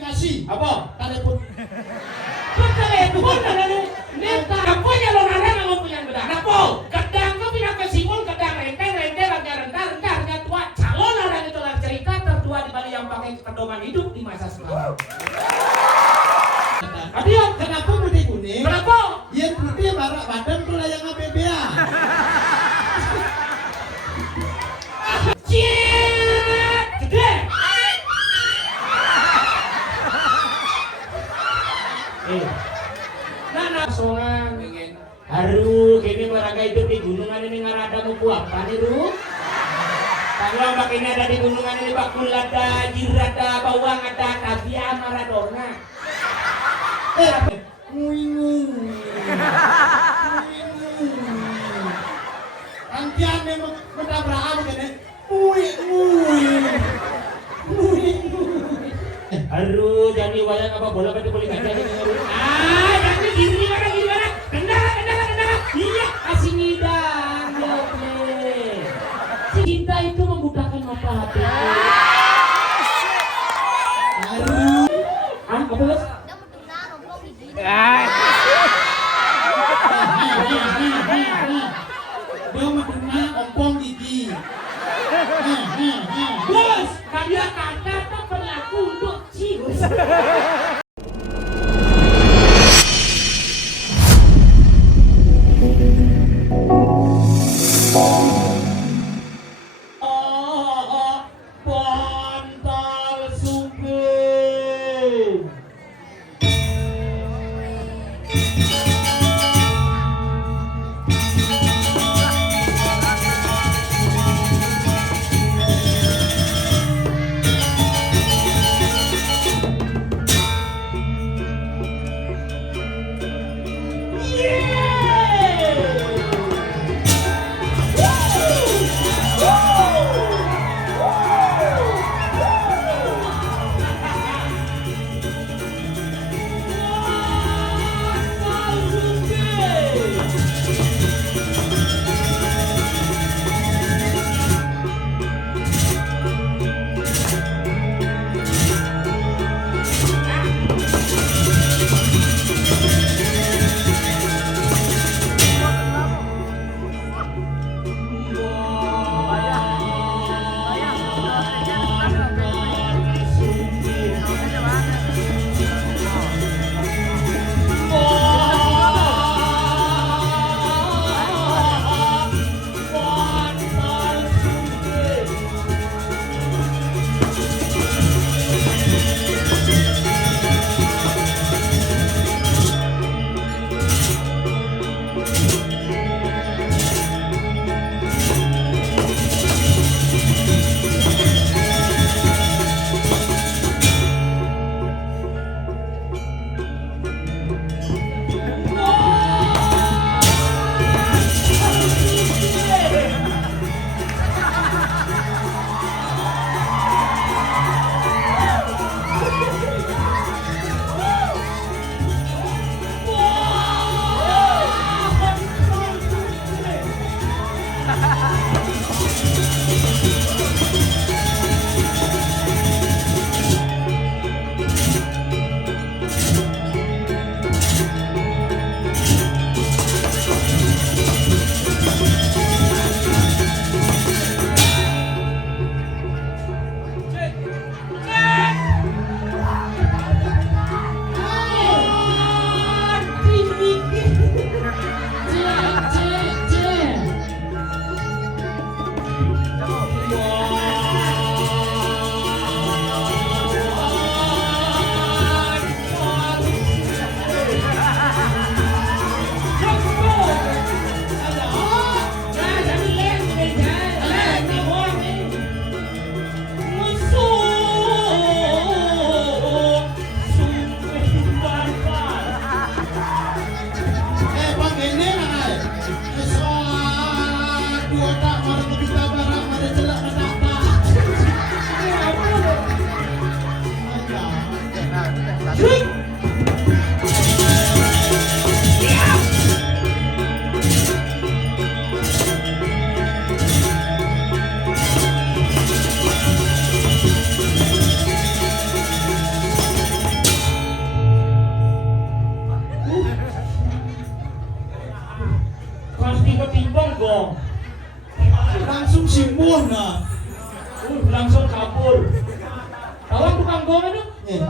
komunikasi. Apa? Telepon. Kok telepon ada nih? Neta, apa yang lo ngarang yang punya gedang? Apa? Gedang kau pindah ke Simul, gedang renteng, rendah tua. Calon orang itu lah cerita tertua di Bali yang pakai pedoman hidup di masa sekarang. Adio, kenapa putih kuning? Kenapa? Yang putih barak badan tuh lah yang ABBA. Gede. Nah, songan. Haru, kini meraga itu di gunungan ini ngarada muku apa nih, Ru? Kalau mak ini ada di gunungan ini bakul ada, jirada, bawang ada, kabia, Maradona. Antian memang menabrak aku kan? Aduh, jangan wayang apa bola kan boleh gajah ini. Jangan gini mana. Kendara. Iya, kasih ngidang. Cinta itu membukakan mata hati. Aduh. Apa bos? Dia mendengar ompong gigi. Bos, kalian kata tak berlaku untuk cius. Pantal Sugeng.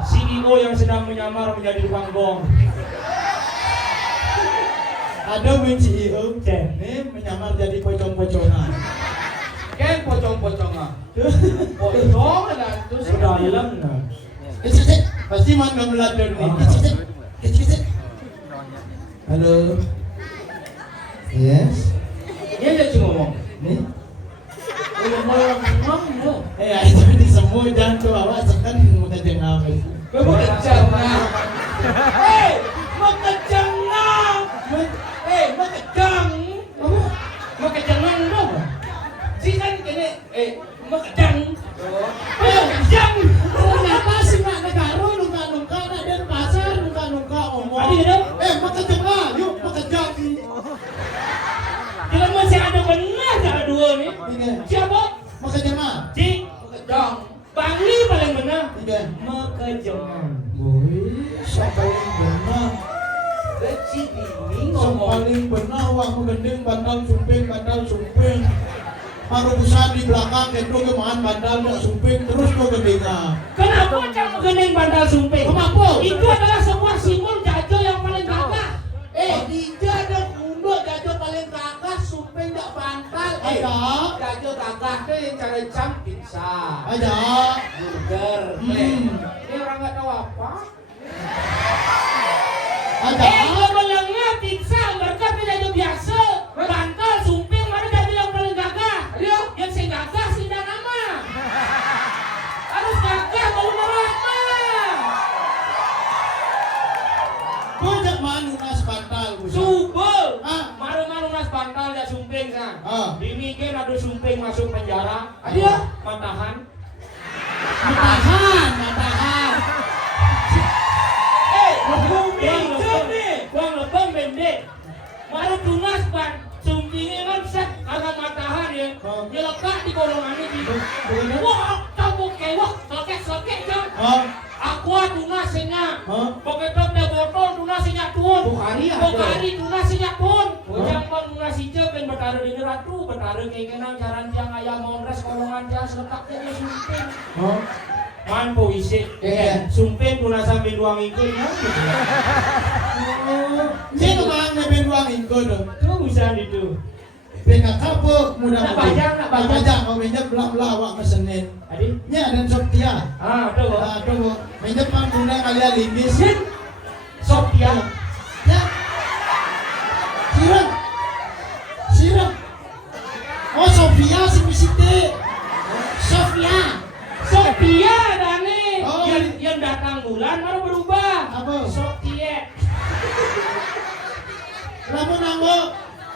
CEO yang sedang menyamar menjadi tukang gong. Ada wing CEO Cek. ini menyamar jadi pocong-pocongan. Kan pocong-pocongan. Pocong ada terus Sudah hilang nah. Kecil, pasti man kamu ladon nih. Kecil. Halo. Yes. Dia ada cuma ngomong. Nih. Ngomong lo. Itu di semua jangan tuh awak sekan mengajeng apa itu. Gue mau kecengang. Mau kecengang. Mau keceng. Mau kecengang dong. Si kan kene mau keceng. Keceng. Kenapa sih mak negara nungka nak dan pasar nungka omong. Tadi ada Makajeng lah, yuk makajeng. Kalau masih ada benar ada dua nih. Tiga. Siapa? Makajeng lah. Cik. Keceng. Bangli paling benar. Tiga. Mekejengan. Boy, siapa yang benar? Kecil ini Yang ngomong. paling benar wah menggending bandal sumping. Marubusan di belakang itu kemahan bandal nggak sumping terus kau gendingan. Kenapa cak mengeneng bandal sumping? Kenapa? Itu adalah sebuah simbol jajo yang paling gagah. Dija ada kundo jajo paling gagah, sumping gak bantal. Ada. Jajo gagah tuh yang cara jam pizza, Ada. burger, Ini orang gak tahu apa. Ada. Kebelannya pizza, burger itu jajo biasa. Bantal, sumping, mana jajo yang paling gagah? Ayo. Yang saya gagah sih dah nama. Harus gagah baru merata. Kau jak mana nas bantal busan? Subel. Ah. Maru-maru nas bantal ya sumping kan. Ah. Dimikir ada sumping masuk penjara. Ayo. Matahan. Matahan. Buang lebang bende. Maru tunas ban sumpingnya kan set agak matahan ya. Dia lekat di golongan ini. Wah, kamu kewak, sokek kan. Aku tunasinya. Begitu dia botol tunasinya tuan. Bukari tunasinya tuan. Ujang pun tunasinya kan bertaruh di ratu, bertaruh kayak kenang jaran tiang ayam monres kolongan dia selekatnya dia sumping. Man puisi, sumping tunasa beluang ikut ya. Ini kemana ngebeng uang ikut dong? Itu bisa itu. PKK po mudah Nak bajang. Kau minyak belah awak mesenin. Adi? Nya dan Sofia. Tuh. Tuh, minyak panggungnya kalian linggis. Sofia. Ya. Sirap. Oh Sofia si Misite. Sofia Dani. Oh. Yang datang bulan baru berubah. Apa? Sofia. Lamun nanggo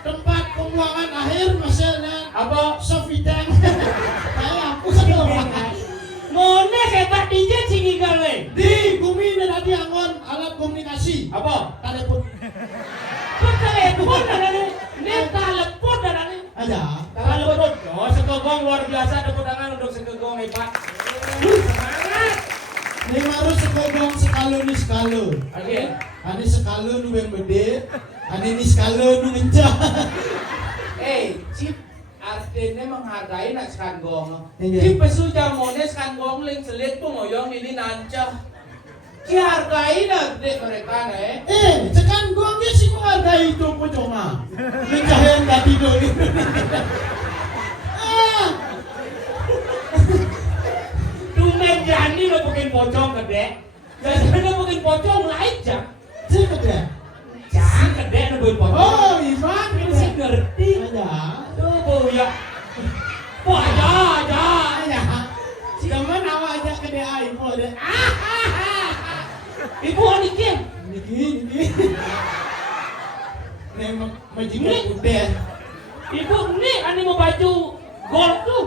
tempat pembuangan akhir misalnya Apa? Sofidang. Kayak aku sedang. Mone hebat DJ sini gawe. Di bumi dan tadi angon alat komunikasi. Apa? Telepon. Kok telepon Dani? Ini telepon Dani. Ada. Telepon. Oh, sekegong luar biasa tepuk tangan untuk sekegong hebat. Semangat. Ini harus sekogong sekalo ni sekalo. Oke. Ani sekalo nu yang gede. Ani ni sekalo nu ngencah. Cip artinya menghargai nak sekanggong. Iya. Cip pesu jamone sekanggong ling selit pengoyong ini nancah. Dihargai nak dek mereka nih. Sekan gong dia sih menghargai itu pocoma. Ngencah yang tadi dulu. Tumen jani lo bikin pocong gede. Jadi lo bikin pocong lain jam. Sih gede. Jangan gede lo bikin pocong. Oh, Ivan Ini sih ngerti. Ada. Tuh bu ya. Wah ada. Ada. Zaman awak ajak ke dia iPhone deh. Ibu anikin. Niki. Nih majikan udah. Ibu nih ani mau baju gold tuh.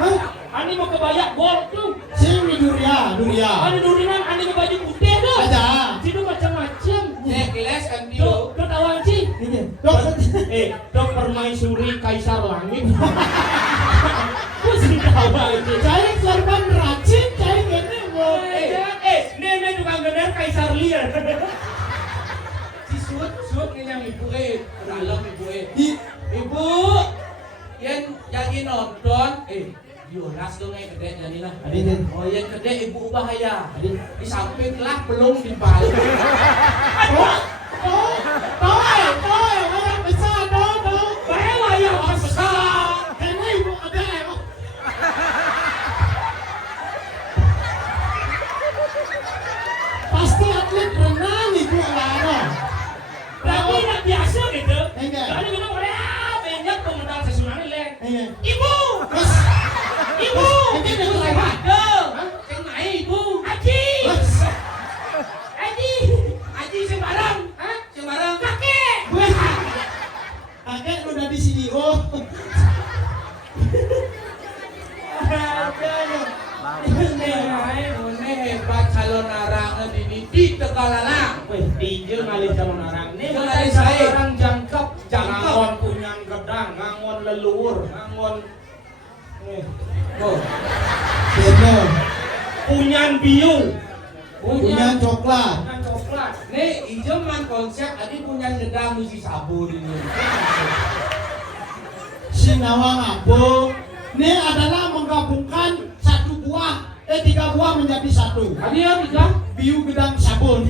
Hah? Ani mau kebaya gold tuh. Sini Duria. Ani durinan ani mau baju putih tuh. Ada. Situ macam-macam. Necklace kan Tuh, bio. tuh tahu sih. Ini. Dok. Dok permaisuri kaisar langit. Mesti tahu aja. Cari korban racun, cari kene mau. Nenek tukang gener kaisar liar. Si suut ini yang ibu dalam ibu Di ibu yang nonton Yonas tuh kayak gede jadi lah. Adin. Oh yang gede ibu bahaya. Adin. Di samping lah belum di balik. Toy, orang besar, toy. Bahaya ya orang besar. Kayaknya ibu ada ya. Pasti atlet renang ibu lah. Tapi nggak biasa gitu. Enggak. Kalau bilang banyak komentar sesuatu leh. Iya. Ibu, Mas, ibu, Ini ibu ada lewat. Hah? Yang naik ibu. Aji, mas, Aji, Aji sembarang. Hah? Sembarang. kakek. weh. Kakek udah di CEO. Ini hebat calon narangnya di Tegalalang. Wih, DJ ngalih calon orang. Ini Calon bukan saya. calon orang jangkep. Jangkep. Ngangon punyang gedang, ngangon leluhur, ngangon Oh, Bener. punyan biung, Punya coklat. punyan coklat. nih ijo man konsep adi punya gedang misi sabun ini. Sinawang Apo. Ini adalah menggabungkan tiga buah menjadi satu. Adi ya tiga. Biu gedang sabun.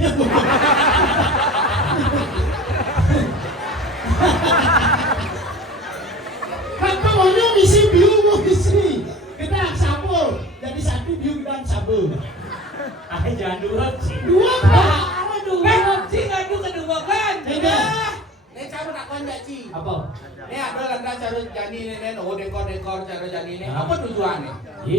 Kata maunya misi biu mau misi gedang sabun. Jadi satu biu gedang sabun. Ah jangan dua sih. Dua pak. Aduh, Ci ngadu kedua kan. Tidak. Nih cara nak konjak Ci. Apa? Nih ada lantas cara jani nih, oh dekor cara jani nih. Apa tujuannya?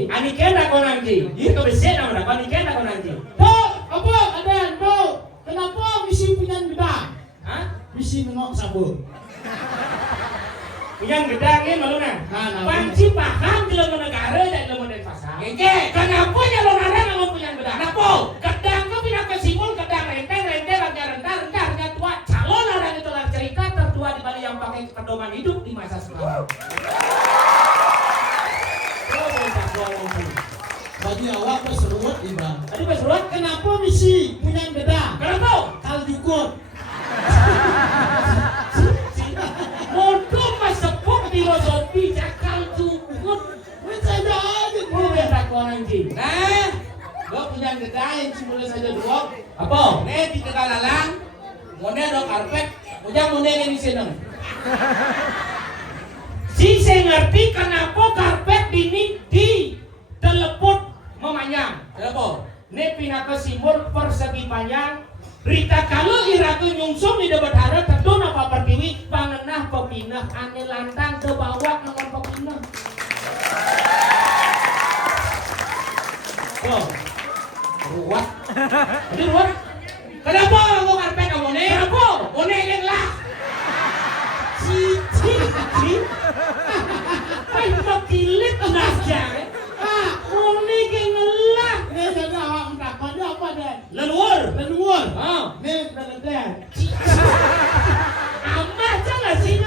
Ani kena kau nanti. Itu besi nama dah. Ani kena kau nanti. Po, apa ada po? Kenapa misi punya gedang? Hah? Misi nengok sabun. Yang gedang ini malu nah. Nah, Panci paham di lemah negara dan lemah dari pasar. Gege. Kenapa nyalon orang nggak punya gedang? Kenapa? Gedang kau pindah ke Simul, gedang renteng rendah tua. Calon orang itu lah cerita tertua di Bali yang pakai pedoman hidup di masa sekarang. Bagi awak berseruat iba. Tadi bersurat Kenapa misi punya gedang? kenapa? Kaldu kot. Mondo mas sepuk filosofi cakal cukup. Saja aja. Mau beda kau nanti. Nah, gua punya gedang yang cuma saja dua. Apa? Nih di Tegalalang, mone ada karpet, ujang mone yang di sini. Si saya ngerti kenapa karpet ini teleput memanyang. Kenapa? Ne pindah ke simbol persegi panjang. Rita kalau iraku nyungsung di debat harap tentu napa pertiwi pangenah pepinah ane lantang ke bawah nongon pepinah. Oh, Ruwet. ini luar. Kenapa gua karpet kamu nih? Kenapa? Oneng lah. Cici. Pai makilit nasja. Ah, Oneng lah. ini saja awak mendapatnya apa deh? Leluhur. Leluhur. Ah. Nih beledek. Amah jangan sih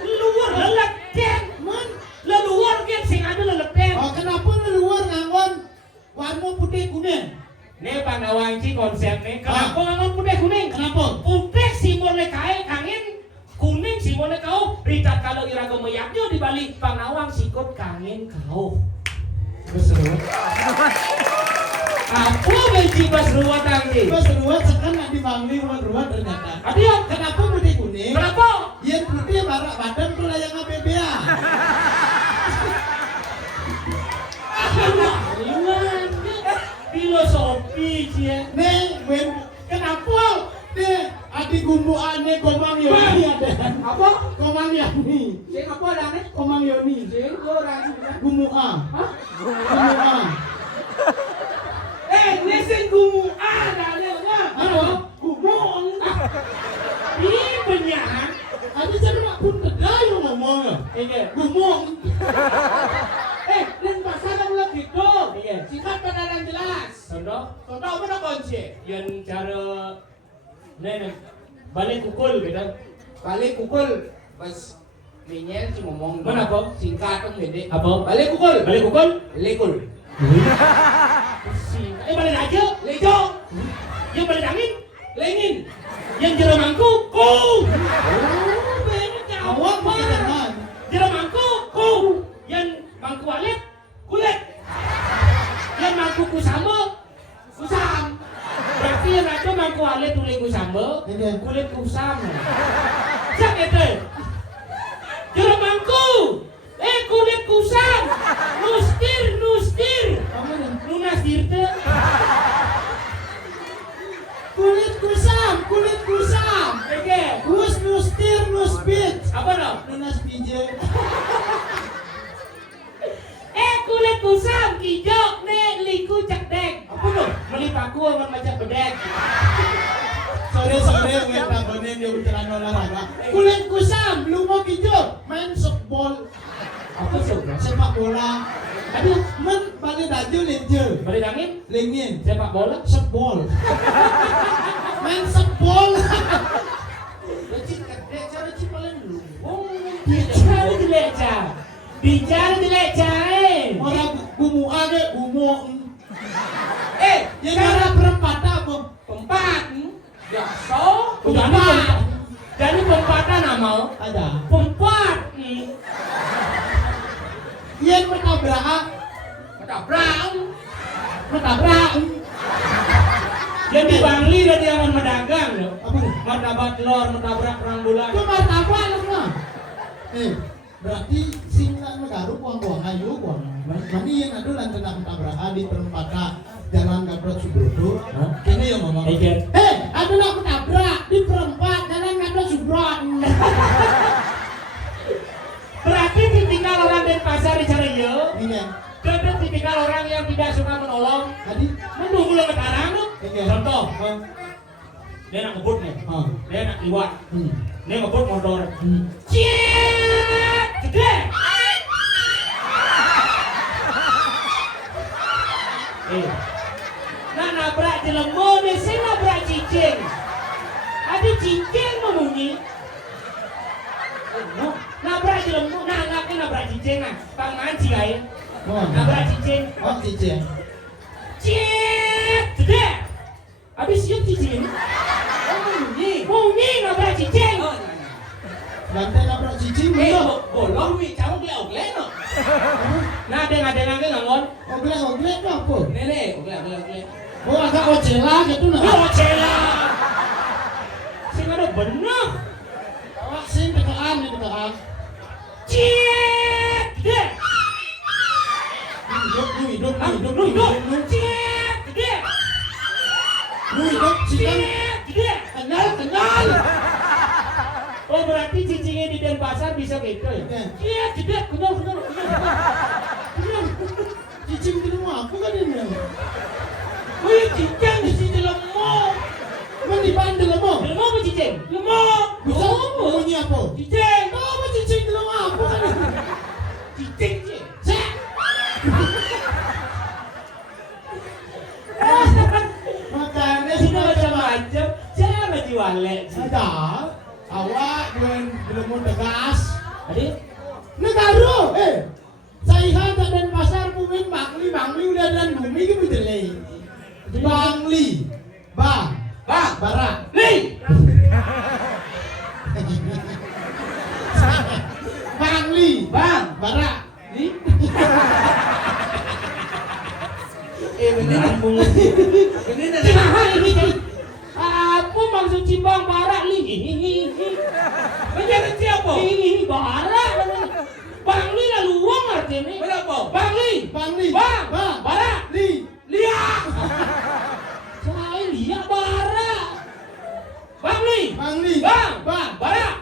leluhur leleten. Man, Leluhur kan sing ada leleten. oh kenapa leluhur ngangon warna putih kuning? Nih Pandawa ini konsepnya. Kenapa ngangon putih kuning? Kenapa? Putih simbolnya kae kangin, kuning simbolnya kau. Ritat kalau iraga meyaknya di balik Panawang sikut kangin kau. Berseruat. Apa benci pas ruwet tadi? Berseruat sekarang dipanggil ruat ternyata. Adio, Kenapa putih kuning? kenapa? Yang putih barak badan tuh lah yang ABBA. Filosofi cie. Nih, kenapa? Nih, adik gumbuannya Komang Yoni ada. Apa? Komang Yoni. Sing apa dah nih? Komang Yoni. Sing gua orang sih. Gumua. Hah? Gumua. Ini sing gumu ada lewat. Apa? Gumong. Ini penyahan. Ada jadi mak pun kedai lo ngomong. Iya. Gumong. Dan pasal yang lebih gitu. Iya. Singkat dan jelas. Contoh, Contoh apa nak kunci? yang cara nenek balik kukul gitu. Balik pukul pas Minyel cuma ngomong. Mana, Bob? Singkat dong gede. Apa? Balik pukul. Balik kukul? Lekul. Balik aja. Lejo. Yang balik angin, Lengin. yang jero mangku, ku. Awak pakai tangan. Jero mangku, ku. Yang mangku alit, kulit. Berarti yang aku mangku alit kulit ku sambel, Iya. kulit ku sama. Sak itu. Jero mangku. Kulit kusam. Nustir. Apa nih? Lunas dirte. Kulit kusam. Oke. Nustir, nusbit. Apa dong? Lunas pije. Kulit kusam hijau ne liku cekdek. Apa dong? Melipaku sama macam bedek. Sore gue takonin dia bicara olahraga. Kulit kusam, lu mau hijau, main sepak Apa sebenarnya? sepak bola. Aduh, men balik daju lenje. Balik angin? Lingin, Sepak bola? sebol. Main sebol. Bicara di leca. Orang gumu ada gumu. Ya Yang ada perempatan apa? Pempat. Ya so. Jadi pempatan nama. Ada. Pempat. Yang menabrak. Yang di Bangli dan dia akan mendagang loh. Apa nih? Martabat telur, martabak rembulan. Itu martabak lah mah. Berarti singkat negaru kuang ayu kuang. Mani yang ada lantaran mentabrak di perempatan Jalan Gatot Subroto. Hah? Ini yang ngomong. Iket. Ada nak menabrak di perempatan Jalan Gatot Subroto. Berarti tipikal orang Denpasar di Carayo. Ini kan. Ada tipikal orang yang tidak suka menolong. Tadi. Menunggu lo sekarang tuh. Iya. Contoh. Dia nak ngebut nih. Dia nak liwat. Dia ngebut motor. Ciet! Gede! Nah nabrak jelemu nih, saya nabrak cicing. Ada cicing membunyi. Nabrak jelemu, nah anaknya nabrak cicing nah. Bang Manci kaya. Nabrak cicing. Oh, cicing. Ciet! Gede! Habis siap cicing ini. Bunyi nabrak cicing. Lantai nabrak cicing belum? Bolong wi, kamu beli ogle no? Nah ada nangke ngangon. Oglek itu apa? Nenek, ogle. Oh, agak ocela gitu nah. Oh cela. Sing ada bener. Awak sing tekaan di tekaan. Ciet! Gede! Hidup. Ciet! Gede! Lu hidup siang. Ciet! Gede! Kenal. Oh berarti cicingnya di Denpasar bisa gitu ya? Iya. Ciet! Gede! Kenal. Cicing di rumah aku kan ini. Wih cicing di sini lemah. Emang di bandel lemah? Lemah apa cicing? Lemah. Bisa bunyi apa? Cicing. Apa cicing di rumah aku kan ini? Cicing sih. Cek. Makanya Sudah sudah macam-macam. Jangan jualek. ada. Awak belum mau tegas. Adik. Negara, saya tak dan pasar pumin Bangli udah dan bumi ke Bidele. Bangli, Barat. Nih. Bangli, Barat. Nih. Bener. Cimahan ini kan. Apa maksud Cimbang Barat nih? Menjadi siapa? Ini Barat. Bangli lah luang artinya. Kenapa? Bangli. Barat. Lihat. Saya lihat Barat. Bangli. Barat.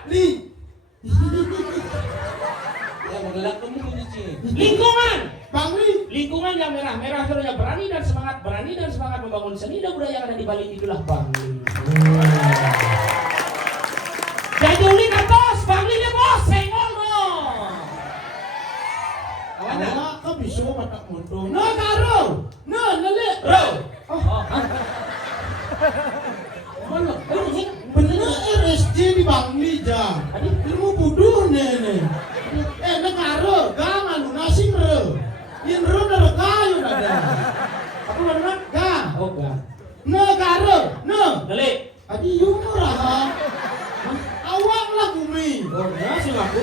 Ya menggelak kamu kunci. Lingkungan. Bangli. Lingkungan yang merah sebenarnya berani dan semangat membangun seni dan budaya yang ada di Bali itulah Bangli. Jadi uli katos, Bangli nya bos, senggol no. Awak kan bisa matak motor. No karo. No nale. Bro. Mana? Bener RSJ di Bangli ja. Ilmu buduh nih. Negara, gak nasi re. Yin re kayu ada. Aku mana? Ga. Oh enggak. Negara, Dali. Adi murah. Awak lah bumi. Oh enggak sih aku.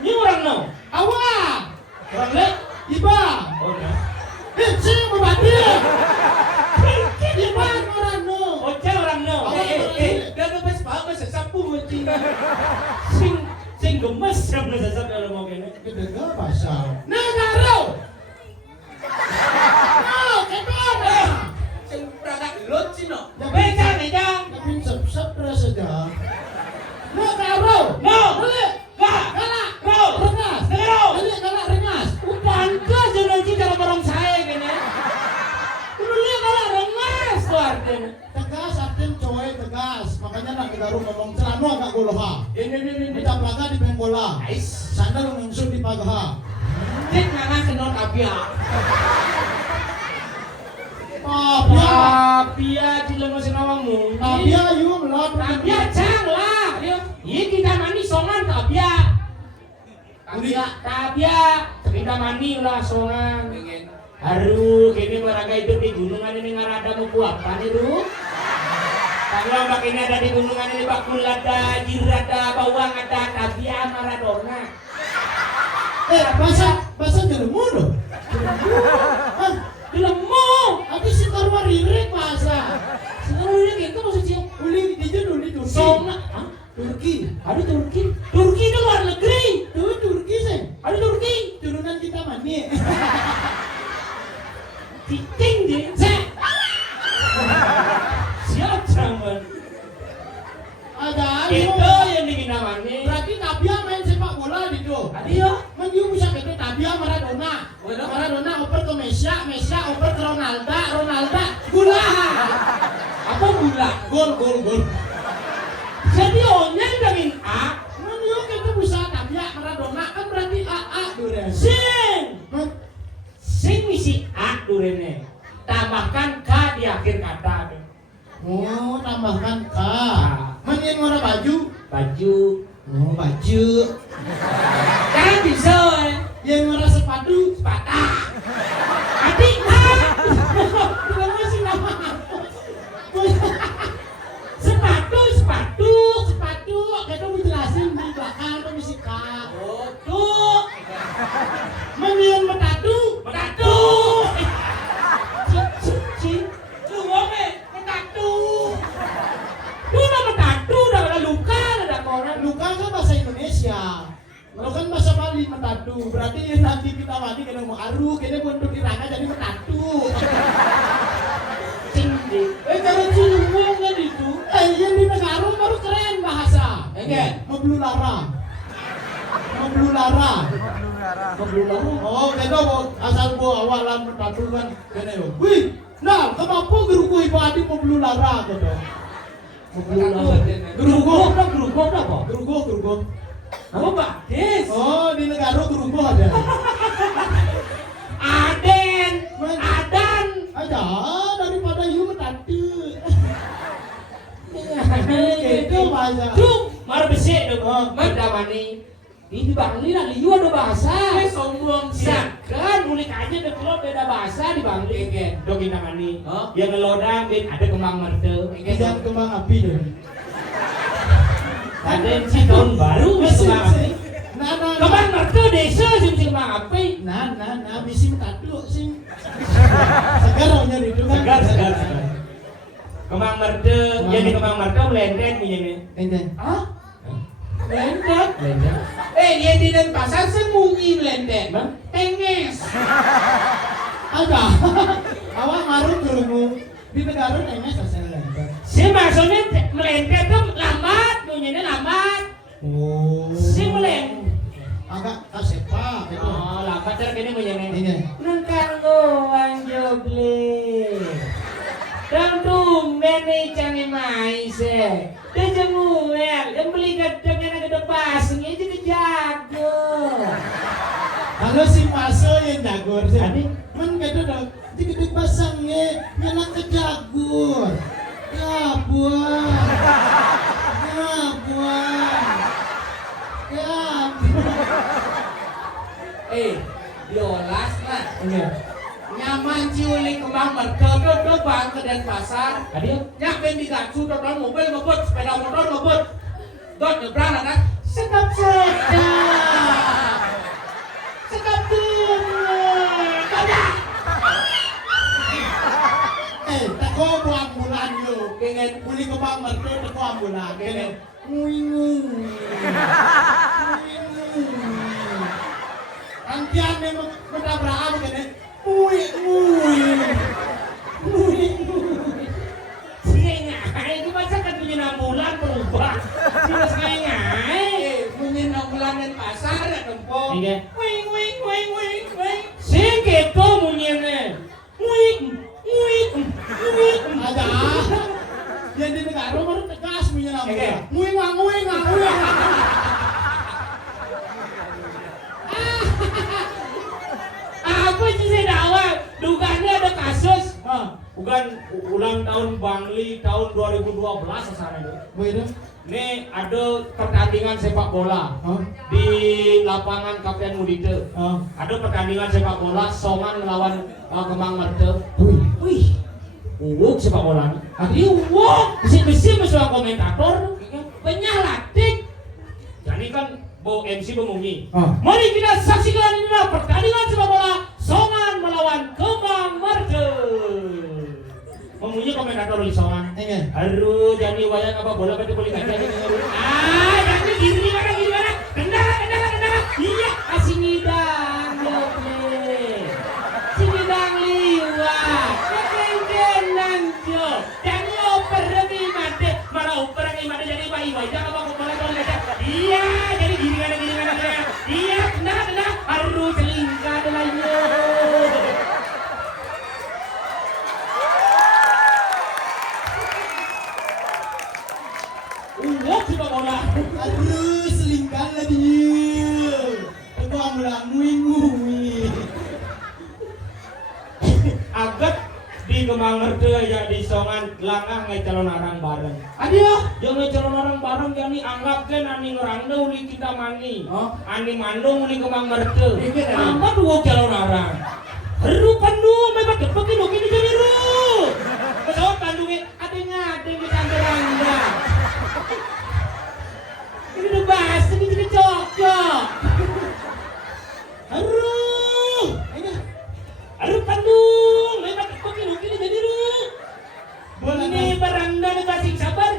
Ini orang no. Awak. Orang le. Iba. Oh enggak. Sing membadi. Iba orang no. Cina. Sing gemes yang sesat dalam mau kene. Kita gak bahasa. Negaro. Sing pradak lot Cina. Meja. Tapi sep-sep saja. Negaro. No. Balik. Galak. Ro. Rengas. Negaro. Balik galak rengas. Pantas jangan cara barang saya kene. Dulu galak rengas tuh artinya. Tegas artinya coy tegas. Makanya nak Negaro ngomong celana gak goloha. Ini. Kita pelaga di penggola. Ais. Sandal ngungsun di pagaha. Cek ngana kenal tabia. Tabia cila masih nawangmu. Tabia yuk melot. Tabia cang lah. Iya kita mani songan tabia. Tabia kita mani lah songan. Haru kini meraga itu di gunungan ini ngarada mau apa nih lu? Kalau bak ini ada di gunungan ini bakul ada, jirada, bawang ada, tabia Maradona. Bahasa jelemu loh. Jelemu. Tapi si karwa ririk bahasa. Sekarang ini itu maksudnya Uli di judul di Turki. songan. Turki. Ada Turki. Turki itu luar negeri. Tuh Turki sih. Ada Turki. Turunan kita mani. Titing deh. Siap jangan. Ada. Itu yang dikina mani. Berarti Tabia main sepak bola di itu. Adio. Maju bisa gitu Tabia Maradona. Maradona oper ke Messi oper ke Ronaldo gula. Apa gula? Gol. Jadi onnya dengan A. Maju kita bisa Tabia Maradona kan berarti AA duren. Sing misi A durene. Tambahkan K di akhir kata. Oh, tambahkan K. Main warna baju. Baju. Oh, baju. Kan bisa. Yang warna sepatu. Patah. Adik A. Tidak masih nama. Sepatu. Kita mau jelasin di belakang tuh misi K. Oh, tuh. Main metatu. Lu ngomong metatu. Lu nama metatu udah ada luka, ada koran. Luka kan bahasa Indonesia. Kalau kan bahasa Bali metatu. Berarti nanti kita mandi kena mau aru, kena bentuk dirangka jadi metatu. Tinggi. Kalau Cilunggung kan itu. Yang di Negara baru keren bahasa. Enggak. Meblulara. Oh, kena asal awalan metatu kan kena yo. Wih, nah kenapa geruku ibadi meblulara gitu? Geruguk apa? Geruguk. Apa Pak? Des. Oh, di Negara geruguk ada. Adan. Aja daripada you metatu. Itu bahasa. Tuh, mar besek dong. Manda mani. Ini Bangli lah, liu ada bahasa. Sombong sih. Kan mulik aja deh kalau beda bahasa di Bangli. Dong kita mani. Hah? Yang ngelodang, ada kembang merte. Jangan kembang api deh. Ada si tahun baru kembang api. Nah, Kembang merte desa sih kembang api. Nah, bisi metatu sing. Segar orangnya itu kan. Segar. Kembang merte, jadi kembang merte melendeng begini. Enten. Hah? Melendeng. Dia di Denpasar sembunyi melendeng. Bang? Tenges. Ada. Awak ngaruh gerungu di Negara nengnya selesai lempar. Si maksudnya melendeng tuh lambat, bunyinya lambat. Oh. Si melendeng. Agak kasepa gitu. Oh, lambat cara kini bunyinya. Ini. Nengkanggo anjoble. Dan tumben nih canggih maise. Dia jemuel, dia beli gedengnya na gede pasengnya jadi jago. Kalau si Maso yang jagur sih. Adi? Men gitu dong. Di gede pasangnya nyala ke jagur. Ya buah. Diolas lah. Enggak. Nyaman ciulik kembang merke ke bang ke Denpasar. Adio, Nyak ben digacu dokter mobil ngebut, sepeda motor ngebut. Dot nyebrang anak. Sedap. Sedap tuh. Teko buang bulan yo. Kengen Muli kembang mertu teko ambulan kene. Nguingu. Antian memang menabrak aku kene. Singai ini masa kan punya 6 bulan berubah. Terus ngai. Bunyi nonglanin pasar ya tempo. Iya. Wing. Sing keto munyene. Wing. Ada. Yang di negara baru tegas punya nama. Oke. Nguing. Apa sih saya dakwah? Dugaannya ada kasus. Bukan ulang tahun Bangli tahun 2012 sana itu. Beda. Nih ada pertandingan sepak bola di lapangan Kapten Mudite. Ada pertandingan sepak bola Songan melawan Kemang Merte. Wih, sepak bola. Adi besi seorang komentator, banyak latih. Jadi kan MC Bemungi. Mari kita saksikan inilah pertandingan sepak bola Songan melawan Kemang Merte. Memunyi komentator di Songan. Aduh, jadi wayang apa bola pada boleh kaca ni. Jadi gini mana? Tendang. Iya, singidang liwat. Kekengenan jo. Jadi oper lagi mati. Malah oper lagi mati jadi bayi jangan apa bola kaca. Iya, jadi gini mana. Iya, tendang. Aduh, selingkah lainnya. Sepak bola. Aduh, selingkan lagi. Teko ambulan nguing. Agak di Kemang Merte ya di Songan langah ngai calon arang bareng. Adio, yang ngai calon arang bareng yang ni anggap kan ani ngerangda uli kita mani. Ani mandong uli Kemang Merte. Apa dua calon arang? Ru pandung, mai pakai lo kini jadi ru. Pesawat pandungnya adanya kita ngerangda. Ini udah bahas, ini jadi cocok. Aduh pandung, mai pakai lo kini jadi ru. Ini barangda ni basing sabar.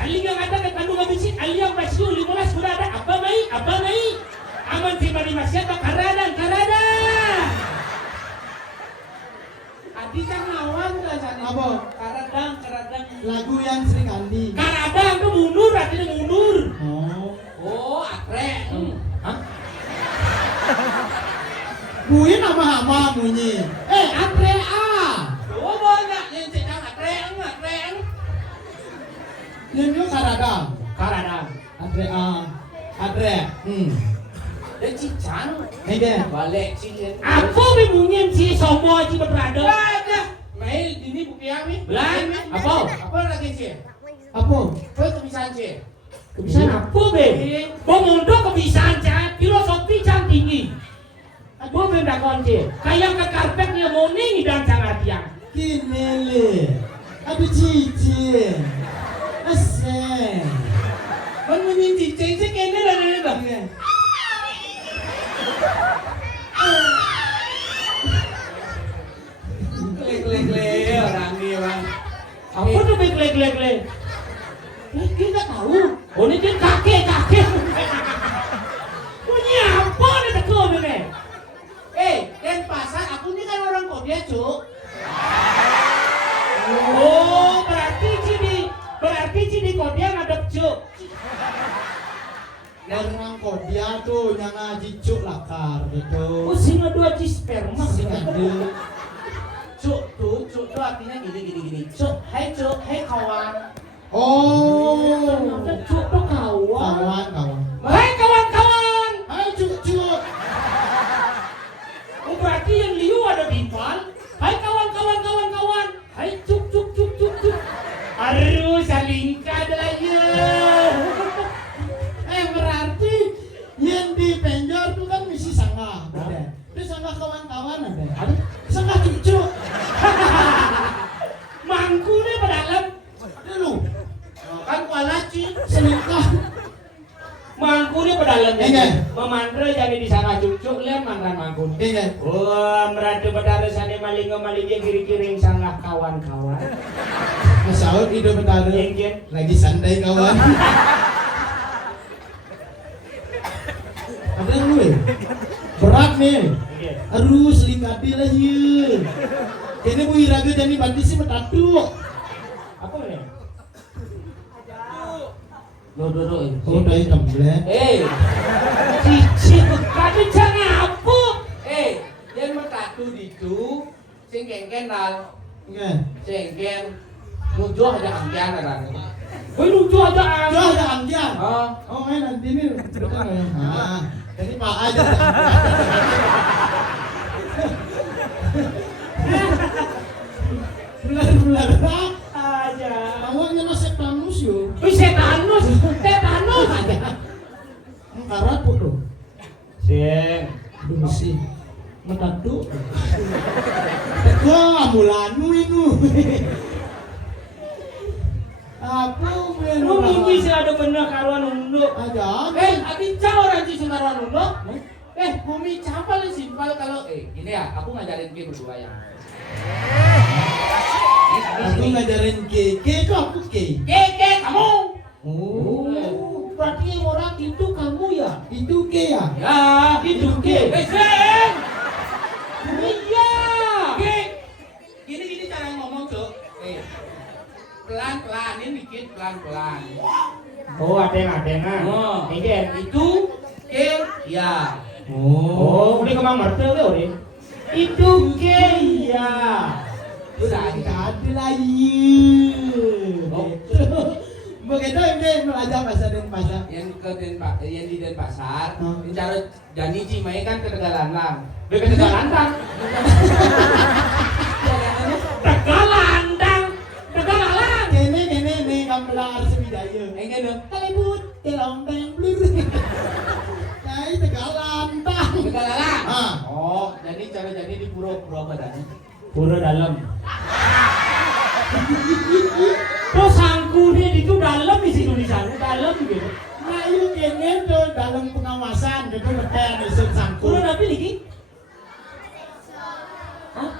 Kali yang ada ke kandung habis aliang basio 15 sudah ada apa mai? Aman si bari masyat karadan. Adi kan lawan enggak sana. Apa? Karadang. Lagu yang sering kali. Karadang tuh mundur, artinya mundur. Oh, akrek. Hah? Nguing nama bunyi. Atre A. Oh, banyak yang sedang akrek. Yang yo karadang. Atre A. Atre. Dan cicang. Balik cilen. Apa bibungin si sombong si berada? Ada. Mail ini bukti kami. Belan. Apa lagi sih? Apa? Apa kebiasaan sih? Kebiasaan apa be? Pemuda kebiasaan cah, filosofi cah tinggi. Gue bendakon cah, kayak ke karpet dia morning dan sangat tiang. Kini le. Aduh cici. Aseng. Kan bunyi cicing sih kene lah ini bang. Kle orang ini bang. Apa tuh be kle? Kita tahu. Oh ini dia kakek. Punya apa nih teko ini? Dan pasar aku ini kan orang Korea cuk. Oh berarti di Kodia ngadep cuk. Orang Kodia tuh yang ngaji cuk lakar gitu. Oh singa dua sperma Sing ada. Cuk tuh artinya gini. Cuk, hai kawan. Oh. Cuk tuh kawan. Kawan. Hai kawan. Hai cuk. Oh berarti yang liu ada bimbal. Hai kawan. Hai cuk. Aduh salingkah aja. Berarti yang di penjor tuh kan misi sanggah. Itu sanggah kawan-kawan ada. Sanggah cucu. Mangkunya pada dalam. Lu Kan kualaci. selingkah. Mangkunya pada dalam. Iya. Memandra jadi di sana cucu lihat mantan mangkun. Iya. Wah, meradu bedaresane malingo-malinge kiri-kiri sangat kawan-kawan. Masaud hidup betara. Engken. Lagi santai kawan. Ada yang lu? Berat nih. Iya. Aduh, selingkati lah ye. Kayaknya Bu Iraga jadi banti sih betatu. Apa nih? Dodo Oh, dari template. cici kadu jangan apa? Yang bertatu itu, sing kenal, Enggak. sing nujuh aja angkian kan. Woi lucu aja Jauh ada angkian. Oh, Oh, main nanti ini betul ya. Ah, jadi Pak aja. Belar-belar aja. awalnya nasib tanus yo. Wih tetanus aja. Karat tuh. Sing. Besi. Metadu. Wah, mulanu itu. Apa Lu mungkin sih ada bener karuan unduk. aja. adi orang di Sumarwan Undo. Bumi capal simpel kalau gini ya, aku ngajarin Ki berdua ya. Aku ngajarin keke itu aku ke. Keke kamu. Oh, Berarti yang orang itu kamu ya? itu ke ya? Ya, Itu ke. Seng. Iya. Ki. Gini cara ngomong, Cuk. Pelan-pelan, ini dikit pelan-pelan. Oh, adeng-adengan. Oh. Engken. Itu ke ya. Oh, ini kemang mertel tuh, Rin. Itu ke ya. Udah Ada lagi. Begitu ini belajar bahasa Denpasar. yang di Denpasar, Hmm. yang cara janji Cimahi kan ke Tegalandang. Ke Tegalandang. Tegalandang. Tegalandang. Kene kamlar Sriwijaya. Enggak dong. Kalibut, telompeng blur. Kai Tegalantang. Tegalandang. Ah. Oh, jadi cara jadi di pura-pura badannya. Pura dalam. Terus sangkunya itu dalam isi tulisannya dalam gitu. Nah, yuk kene tuh dalam pengawasan gitu betul isun Pura sangkut. tapi lagi. Hah?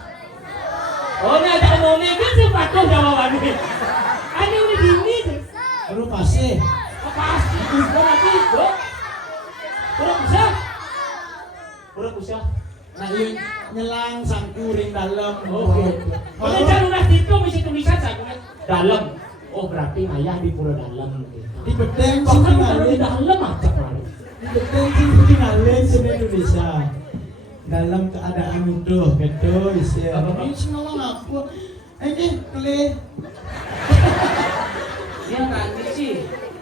Oh, ini ada ngomongnya kan sepatu jawabannya. Ada udah gini. Baru pasti. Pasti pura tapi itu. Pura bisa. Pura bisa. Nah, yuk nyelang sangkuring dalam. Oke. Udah kan udah itu misi tulisan sangkunya dalam. Oh berarti ayah di pura dalam. Di bedeng Kok sih kan kalau di ngalih. dalam aja kan. Di bedeng sih ngalih sini Indonesia. Dalam keadaan utuh, gitu isi. Ini semua ngaku. Ini kele. Ya nanti sih,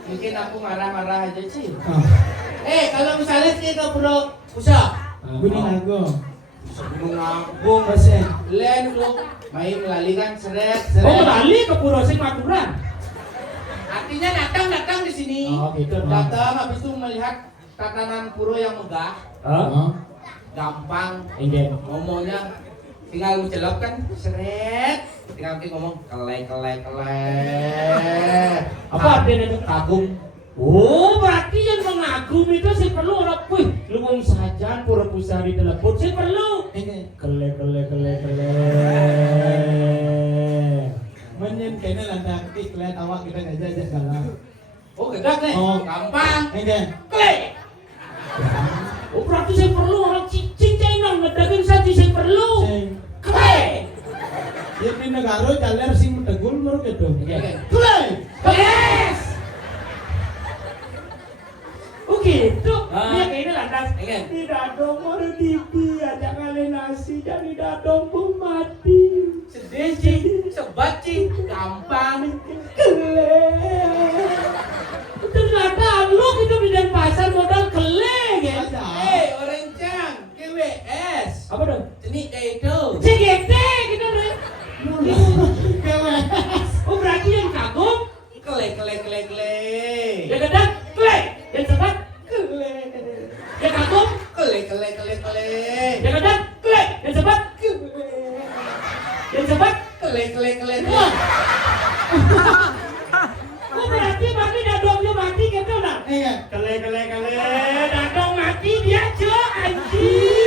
mungkin aku marah-marah aja sih. Ah, Kalau misalnya kita pura usah, bunyi lagu. Gunung Agung, Pasien. Len tuh, main melalikan seret. Oh balik ke Pura Sing Madura. Artinya datang di sini. Oh gitu. Datang habis itu melihat tatanan pura yang megah, Ah. gampang Enggen. ngomongnya. Tinggal mencelop kan, seret. Tinggal kita ngomong kelek. Apa artinya itu? Kagum. Oh berarti yang mengagum itu sih perlu orang. Wih, lu wong sajan pura pusari telepon sih perlu. Ini Kele. menyen kene landak iklan awak kita ngajak galau. Oh gedak nih, Oh. gampang. Ini Kelek. Oh berarti saya perlu orang cincin nang ngedaging saja saya perlu. sing Kelek. ya di negara jalan sing tegul baru gitu. Kelek. Kulai. Yes. Oh gitu. Ah. Dia kayaknya lantas. Enggen. Tidak dong orang tipi aja kali nasi dan tidak dong pun mati. Sedih sih, sebat sih, gampang. Kele. Ternyata lu gitu di Denpasar modal kele ya. Orang cang, KWS. Apa dong? Ini itu. CGT gitu deh. Kewes. Oh berarti yang kagum, Kelek. yang gedang, kele. Yang sebat, kele. Yang kagum, Kelek. yang gedang, kele. Yang sebat, kele. Yang sebat, Kelek. wah. Oh berarti dadongnya mati gitu nah. Iya. Kele. Dadong mati dia jo anjing.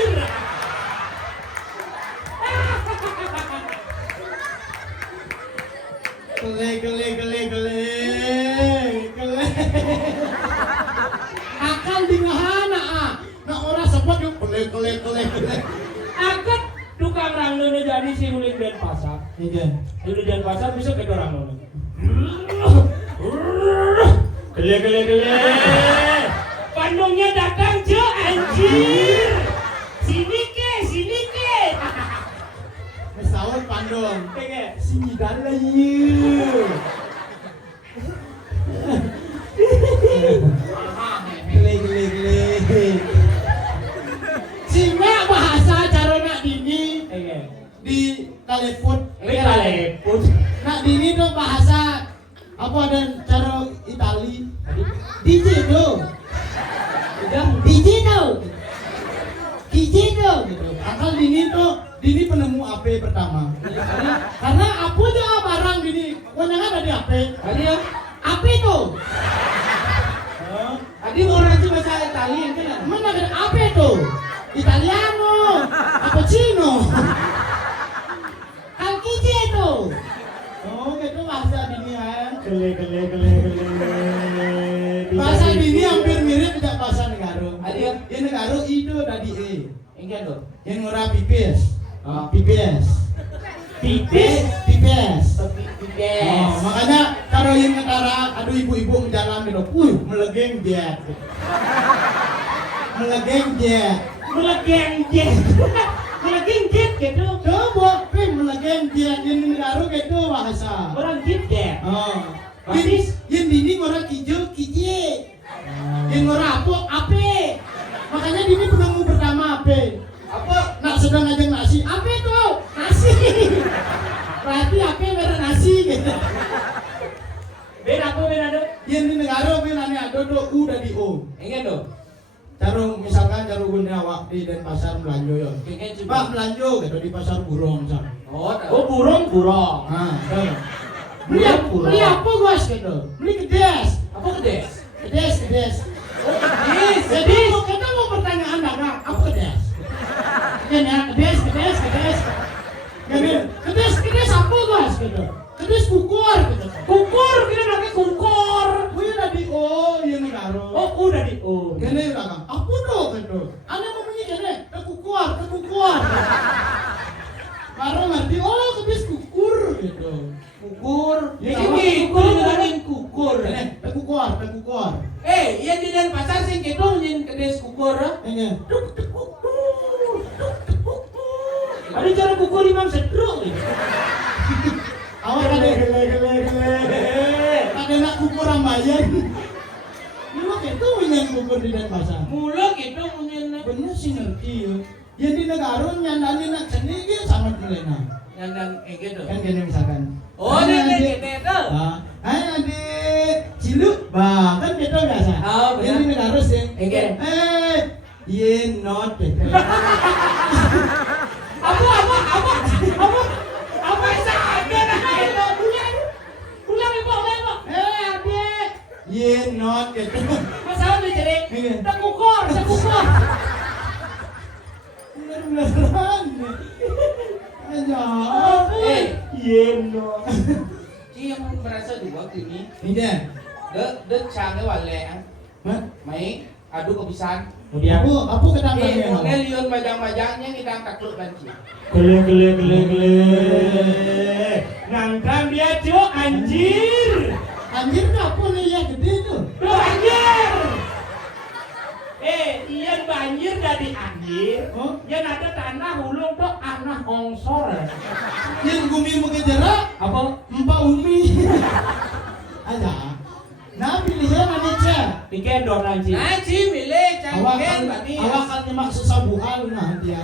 Iya. Dulu dan pasar bisa ke orang loh. Gele. Pandungnya datang Jo anjir. Sini ke. Mesawat pandong. Kayak Sini dalam you. Gele. Singa bahasa cara nak dini di telepon. Nak dini tu bahasa apa dan cara Itali. DJ tu. Gitu. Akal dini penemu AP pertama. Karena apa aja barang dini, wanyangan ada di AP. Adi ya? AP tu. Adi mau ngaji bahasa Italia kan? Mana ada AP tu? Italiano, cappuccino. Kalkije tu. Oh, gitu bahasa dini kan. Gele. Bahasa dini hampir mirip dengan bahasa negara. Adi ya? Yang negara itu dari E. Enggak tuh. Yang ngora pipis. PPS. Oh, makanya kalau yang ngetara, aduh ibu-ibu menjalan gitu, melegeng jet. Melegeng jet gitu. Coba, melegeng jet yang ngaruh gitu bahasa. Orang jet deh. Oh, Batis. yang dini ngora kijo, kije. Yang ngora ape. Makanya dini penemu pertama ape. Apa? Nak sedang ngajak nasi, ape tuh? Nasi. Berarti ape merah nasi gitu. Beda tuh? Yang di negara bilangnya ada U dan di O. Enggak tuh. Misalkan gunya awak di Denpasar Melanjo ya. Pak Melanjo gitu di pasar burung misalnya. Oh burung. Nah, beli apa guys gitu? Beli kedes. Apa kedes? Kedes. Jadi kita mau pertanyaan dagang, apa kedes? Kedes. Kedes apa guys gitu? Kedes kukur gitu. Kukur kita pakai kukur. Udah di O yang negara. Oh udah di O. Kene dagang. Apa tuh gitu? Ane ngomongnya kene, kukur. Baru ngerti, oh kedes kukur gitu. Kukur. Ini kukur kukur. Kene, kukur. Iya di Denpasar sih gitu nyin kedes kukur. Ini. Ada cara kukur Imam Sedruk nih. Awak ada nak kukur rambayan. Lu itu yang kukur di Denpasar. Mula gitu nyin. Bener sih ngerti ya. Yang di negara nyandani nak seni gitu sangat melena. Nyandan gitu. Kan gini misalkan. Oh, ini tuh. Hai adik, ciluk, kan gitu biasa. Oh, benar. Yang di negara sih. Oke. Not gitu. Apa saja nah itu ulang ibu. Adik, not gitu. Masalah nih jadi Iya. tekukur. Beneran. Aja. Not. Chị em merasa juga ini. Ini. De changnya wale. Hah? Mai adu kebisan. Kemudian Apa ketanggalnya? Ngeliun majang-majangnya ngidang takluk banci. gele. Nangkang dia cuy anjir. Anjir apa nih ya gede tuh? Banjir. Iya banjir dari anjir. Oh? Yang ada tanah hulung tuh anak ongsor. Yang gumi mungkin jerak Apa? empat umi. Aja. Nah pilihan mana cah? Bikin dong anjir. Naji milih Awak cangken bani. kan nyemak sesabuhan nah dia.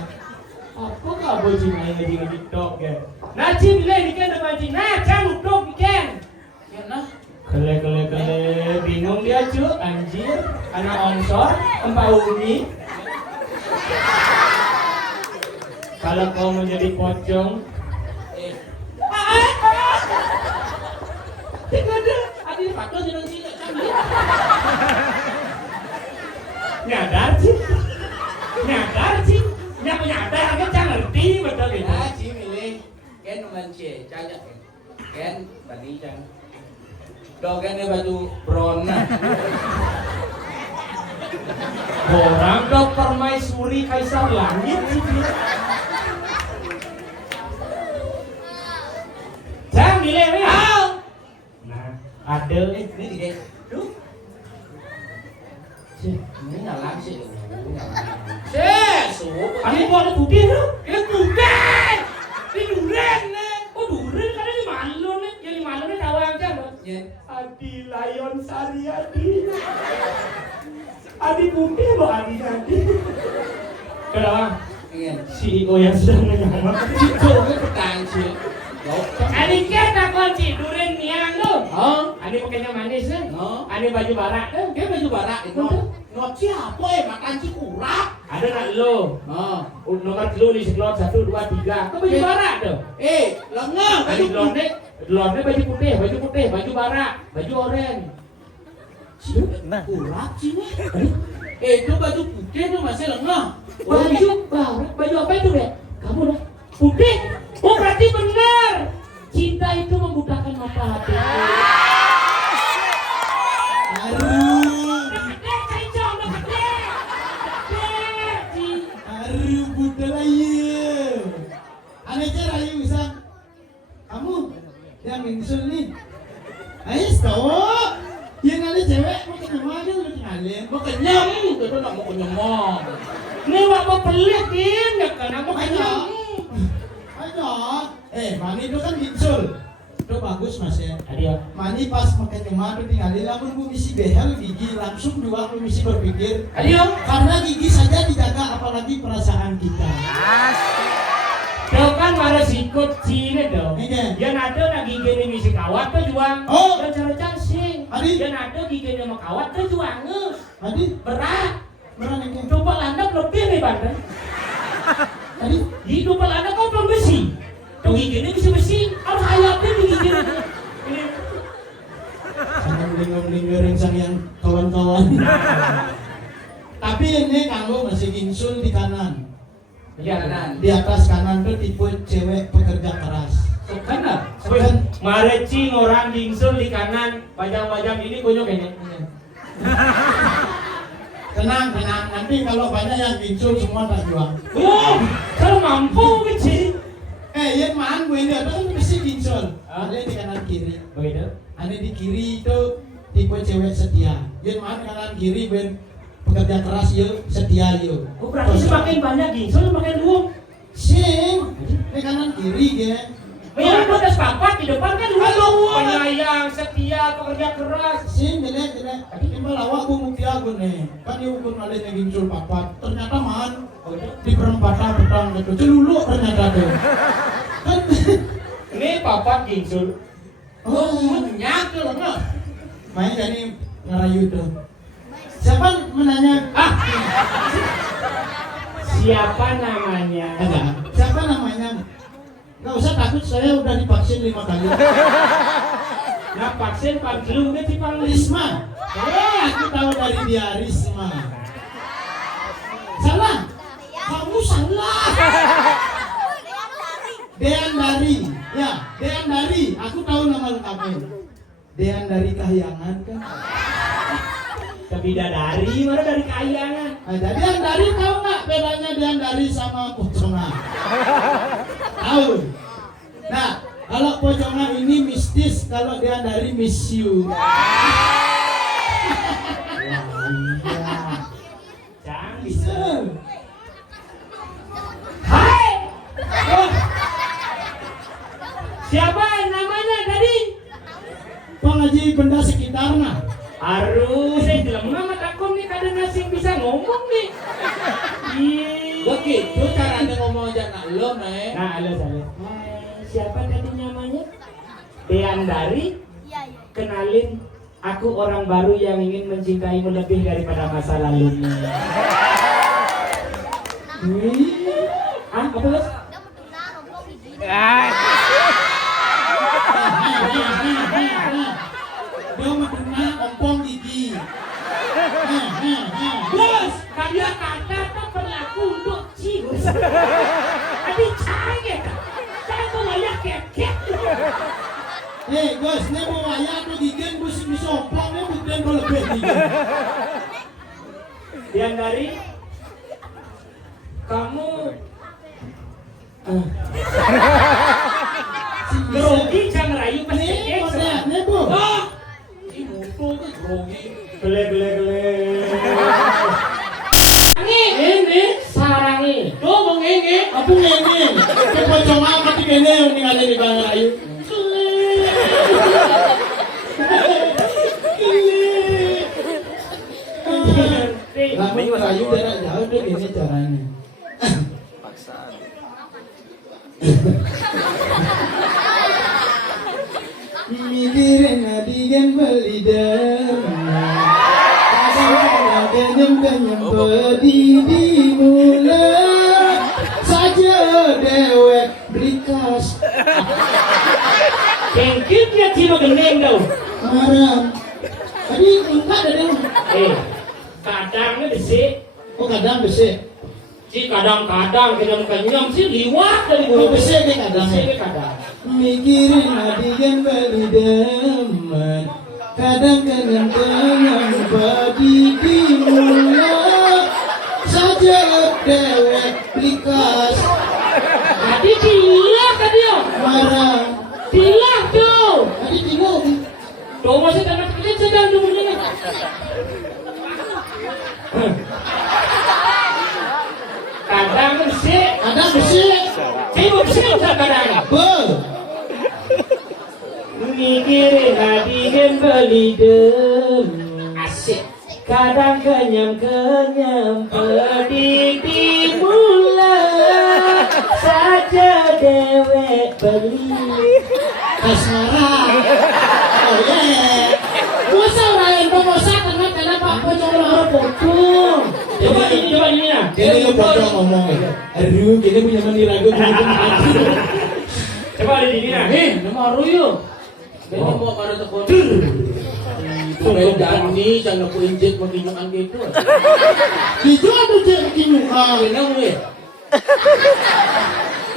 Apa nggak bocil main di TikTok ya? Naji bilang bikin dong anjir. Nah, jangan dong bikin. Ya nah. Kele bingung dia cuy anjir. Anak ongsor empat umi. Kalau kau menjadi pocong, Adi patut jeneng cilik canggih. nyadar sih, nyadar aja jangan ngerti betul itu. Naji milih ken mancie cajak ken bani cang. Dogen baju brona. Orang dok permaisuri kaisar langit sih. milih ya. Nah, ada. Ini tiga. Duh. Ini nyala sih. Ani kok ada putih tuh? Ini putih. Ini duren nih. Oh duren kan ini malu nih. Jadi malu nih tahu aja loh. Adi Layon Sari Adi. Adi putih loh Adi. Kenapa? CEO yang sedang menyamar. Itu pertanyaan sih. Adi kita kunci duren niang tuh. Adi pakainya manis nih. Adi baju barak tuh. Dia baju barak itu. Not siapa makan cikurap. Ada nak lo. Nomor lu di sekelot 1, 2, 3. Kau baju barak tuh. Lengang Baju blonde baju putih, baju barak, baju oranye. Kurap sih nih. Itu baju putih tuh masih lengang. Baju barak, baju apa itu deh? Kamu dah putih. Oh berarti benar. Cinta itu membutakan mata hati. Kamu yang insul nih, ayo tahu, yang ada cewek mau kenyamanan lu tinggalin, Mau kenyang, itu nak mau kenyang. Ini waktu pelit ini, ya kan aku kenyang. Ayo, mani itu kan insul, itu bagus mas ya. Adio, Mani pas makan kenyamanan lu tinggalin, lamun lu misi behel gigi langsung doang lu misi berpikir, adio. karena gigi saja dijaga apalagi perasaan kita. Kau kan marah sikut cile dong. Iya. Yang ada nak gigi ni misi kawat tu juang. Oh. Dan cara cansing. Adi. Yang ada gigi ni mau kawat tu juang ngus. Tadi Berat. beran ini. Coba landap lebih nih banten. Tadi Hidup landap kau belum besi. Tuh gigi ni besi. Harus hayatnya di gigi ni. Ini. sama melingkar sang yang kawan-kawan. Tapi ini kamu masih insul di kanan. Ya kanan. Di atas kanan tuh tipe cewek pekerja keras. Kanan. Kan? Marecing orang dingsul di kanan. Pajang-pajang ini kunyuk kayaknya. Tenang, nanti kalau banyak yang insul semua tak jual. Oh, kalau mampu kecil. Yang mana gue ini ada kan mesti insul. Ada di kanan kiri. Begitu. Ada di kiri itu tipe cewek setia. Yang mana kanan kiri ben pekerja keras yuk, setia yuk. Oh, berarti semakin banyak gingsul semakin luang. Sing, di kanan kiri ya. Yang atas papat di depan kan luang. Penyayang, setia, pekerja keras. Sing, jelek. Timbal awak gue mukti aku nih. Kan dia ukur nalih yang insul papat. Ternyata man di perempatan petang gitu. Celuluk ternyata tuh. Kan Ini papat gingsul. Menyak tuh lengang. main jadi ngerayu tuh. Siapa menanya? Siapa namanya? Siapa namanya? Gak usah takut, saya udah divaksin 5 kali. Nah vaksin panggilu ini tipang Risma. Aku tahu dari dia Risma. Salah. Kamu salah. Dean Dari. Ya, Dean Dari. Aku tahu nama lengkapnya. Dean Dari Kahyangan kan. Bidadari, mana dari kayangan? Ada Dean Dari, tahu nggak bedanya Dean Dari sama Pocongan? Tahu. Nah, kalau Pocongan ini mistis, kalau Dean Dari miss you. Canggih. Bisa. Hai. Oh. Siapa namanya tadi? Pengaji benda sekitarnya. Harus saya bilang nama takut nih kadang ngasih bisa ngomong nih. Begitu caranya ngomong aja nak lo nih. Nah, halo. Siapa tadi namanya? Dean Dari. Kenalin, aku orang baru yang ingin mencintaimu lebih daripada masa lalumu. Apa bos? Dia mau kena ompong gigi. Bos, dia kata tak berlaku untuk cius. Tapi canggih. Saya tuh layak kek. Bos, ini mau wayang atau gigi, bisa ompong, ini bukan lebih gigi. Dian Dari, kamu Si Grogi jangan rayu pas Nih, cek. kode, nih bu. Oh, Ih, mutu kan grogi. gele. Ini sarangi. Oh, bang ini, apa ini? Kepocongan mati kene ini ada di Bang Rayu. Lama Rayu jarak jauh deh ini caranya. Paksaan. Mikirin adigan beli damai. Kenyam pedih dimulai saja dewek berikas Kengkit ya cima geneng tau. maram. Tadi enggak ada dong. Kadangnya besik. Oh kadang besek. Si kadang-kadang kenyam sih liwat dari Oh bulu besek deh kadang. Besik kadang. Mikirin adigan beli damai. Kadang kenyam pedih dimulai saja dewek berikas Tadi dilah tadi yo. maram. Dilah tuh. Tadi bingung. Tuh masih tanah kecil sedang dulunya. Kadang besik. Kadang besek. Cuma besik kadang. Bel. Mikirin hadirin beli asik. Kadang kenyam pedih dimulai saja dewek beli. Asmara. Oh yeah. Masa orang yang pemosa karena Pak Pocong Pocong. Coba ini ya. Jadi lu pocong ngomong ya. Aduh, kita punya mandi ragu Coba di sini nah. Nama Ruyo. Ini mau pada tekun. Supaya Dani jangan aku injek menginjukan gitu. dijual tuh cek kinyukan. Kenapa gue?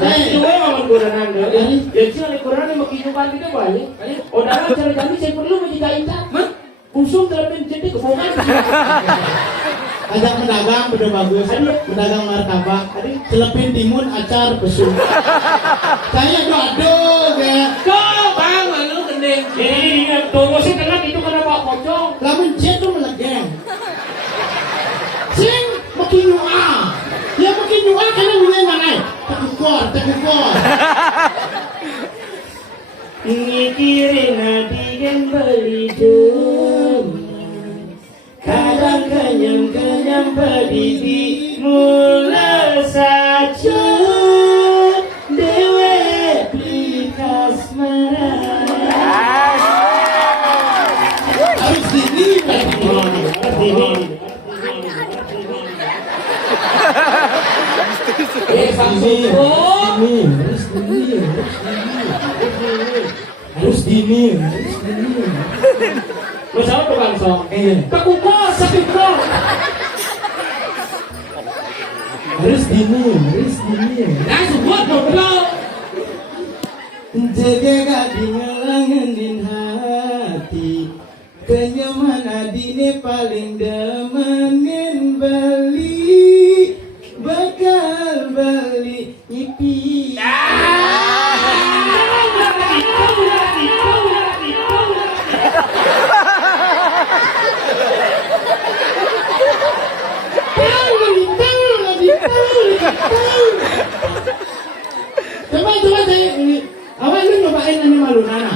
Nah, dua orang kurang anda. Jadi ada kurang yang makinukan kita banyak. Orang cara kami saya perlu menjadi intan. Usung terlebih jadi kebohongan. Ajak pedagang udah bagus. Pedagang martabak. Celepin timun acar besuk. Saya gaduh ya. Kau bang, lu gendeng. Jadi tunggu sih tengah itu karena Pak Pocong. Lamun jet tuh melegeng. Sing makinyua. Ya makinyua karena punya nanai. Tekukor. Mikirin hadirin beli kadang kenyam pedih mulai saja dewek beli kasmaran. Harus dini. Harus dini. Masalah tuh bang Song. Sakukor. Harus dini. Nah sebuah goblok. Jaga gadi ngelangenin hati. Kenyaman adine paling demenin beli. Bakal beli ipi. Coba saya awal lu nyobain ini malu nana.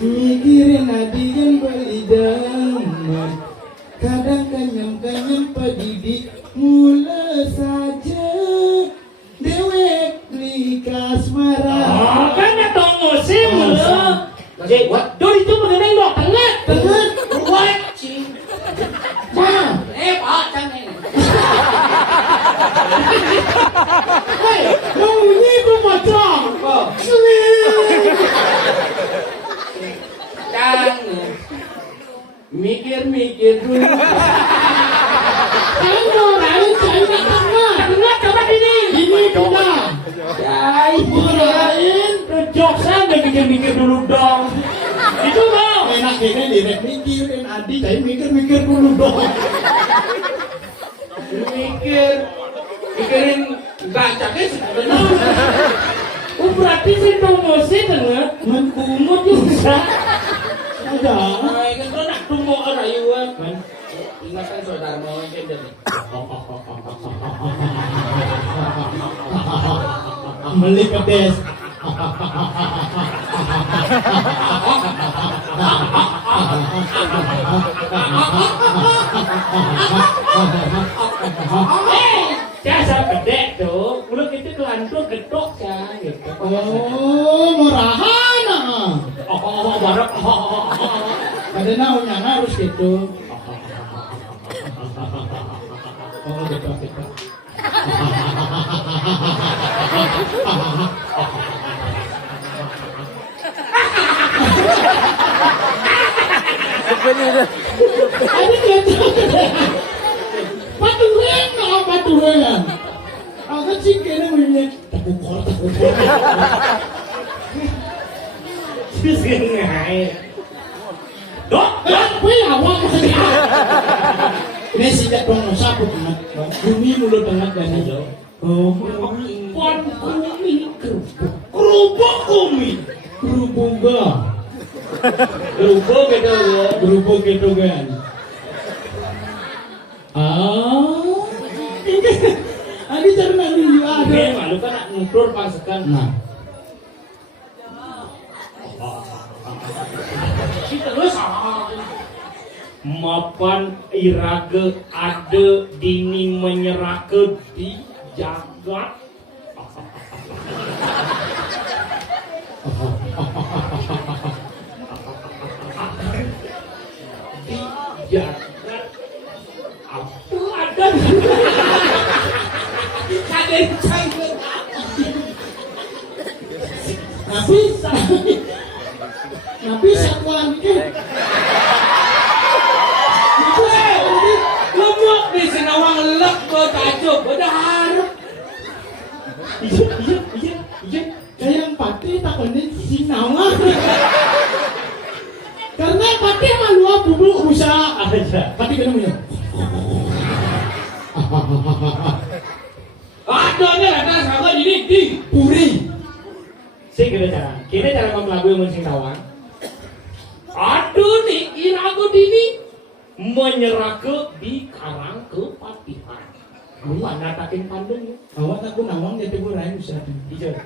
Mikirin adigan beli damai. Kadang kenyam pedih mula saja dewek beli kasmaran. Oh, kan ya tunggu sih mulu. Jadi buat dulu itu mengenai dok tengah. Buat sih. Ma, Pak, canggih. hei, bunyi pemocong. Jangan. Mikir dulu. Kamu lain saya tengah. Tengah coba ini. Ini tidak. Ya ibu lain. Rejok saya mikir dulu dong. Itu mau. Enak ini direk mikirin Adi, saya mikir dulu dong. Mikirin gacaknya sebenarnya. berarti si Tomosi tengah menkumut juga. Ada. Ay, kan lo nak tunggu orang Iwan kan. Ingatkan saudara mau yang jadi. Beli pedes. Jasa pedek tuh, mulut itu kelantur getok ya, gitu. Oh, murahan ah. Barok. Ada naunya harus gitu. Oh, gitu. Ada gitu. Paturengan. Aku sih kena punya takut. Ngai. Dok, Wih, awak masih. Ini sejak dong sapu banget. Bumi mulut banget dan hijau. Oh, pon kumi kerupuk kumi. kerupuk gak? Kerupuk gitu ya. Kerupuk gitu kan? Ini cari nanti juga ada. Oke, malu kan nak ngukur pangsekan. Nah, Terus mapan irage ada dini menyerake di jagat. Di jagat apa ada? Ada yang cair. tapi satuan ini. Lemuk di Sinawang lek ke tajuk, udah harap. Iya. Kayak yang pati takonin Sinawang. Karena pati malu bubuk usaha aja. Pati kena punya. Ada nih ada sama di Puri. Kita cara ngomong lagu yang mensing tawang. Aduh nih irago dini menyerake di karang kepatihan. Mana takin pandeng ya? Awak aku nawang jadi burai usaha. Iya.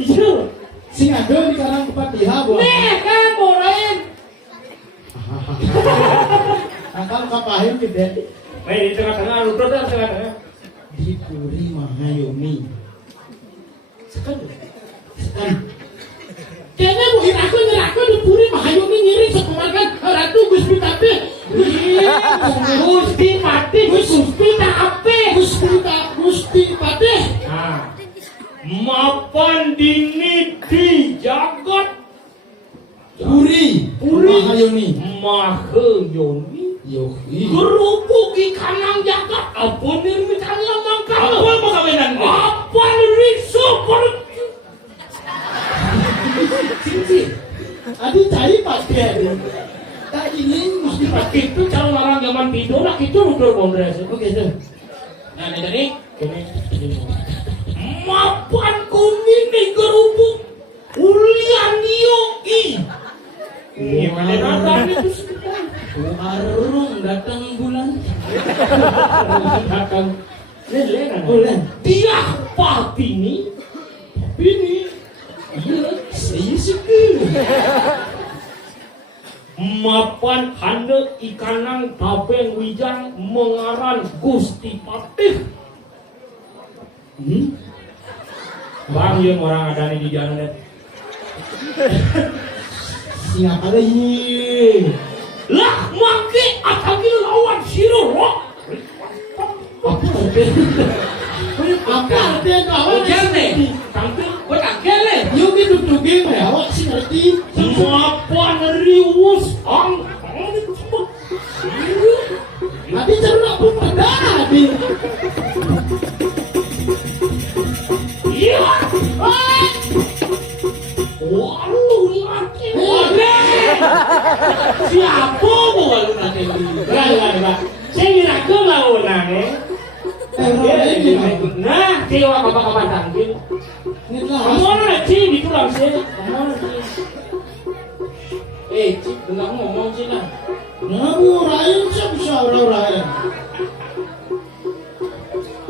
Iya. Sing ada di karang kepatihan buah. Nih kan borain. Akal kapahin gede. Di tengah-tengah lutut dan tengah-tengah. Di Puri Mahayumi. Sekali. Kayaknya bu aku nyerahku di Puri Mahayumi ngirim sekemarkan Ratu Gusti Tapi. Gusti Pati, Gusti Tape. Gusti Pati. Nah, mapan dini di jagat Puri Mahayumi. Mahayumi. Yohi. Kerupuk ikan nang jagat. Apa nih misalnya mangkal? Apa pengawinannya? Apa risu pergi? Cincin. Adi cari pakai adi. Tak ini mesti pakai. Itu calon orang zaman tidur lah itu udah kongres. Oke tuh. Nah jadi ini mapan kuning nih kerupuk ulian yogi. Gimana datang itu sekarang? Arung datang bulan. Datang lele Bulan. dia Patini. Ini. Iya. Saya suka. Mapan hande ikanang tabeng wijang mengaran Gusti Patih. Bang yang orang ada di jalan. Siapa lagi? Lah mangke atagi lawan siro. Apa artinya? Apa artinya kawan? Ujar nih, tampil gue tangkel nih. Yuk kita duduk ya, awak sih ngerti. Mapan riwus ang. Abi cernak pun pada abi. Iya. Walu laki. Siapa mau walu laki? Lah. Saya kira kau mau nane. Siwa kapan-kapan tanggung. Ini lah. Kamu orang sih ditulang sih.